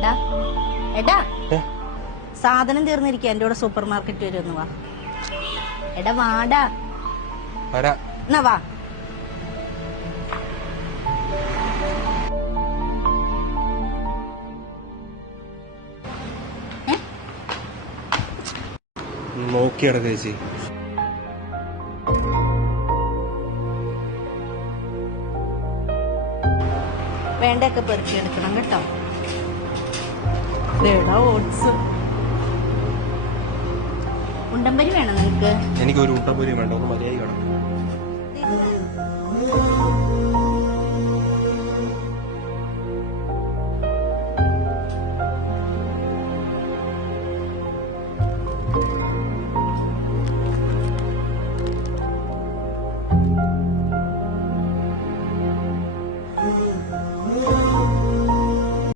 എടാ എടാ സാധനം തീർന്നിരിക്കുക. എന്റെ കൂടെ സൂപ്പർ മാർക്കറ്റ് വരുമെന്ന് വാ. എടാ വാടാ. എന്നാ വാ. നോക്കിയട ചേച്ചി. വേണ്ടൊക്കെ പെറുക്കിയെടുക്കണം കേട്ടോ. ഓട്സ് ഉണ്ടമ്പരി വേണം നിനക്ക്? എനിക്കൊരു ഉണ്ടമ്പരി വേണ്ട, ഒന്ന് മര്യാദ വേണം.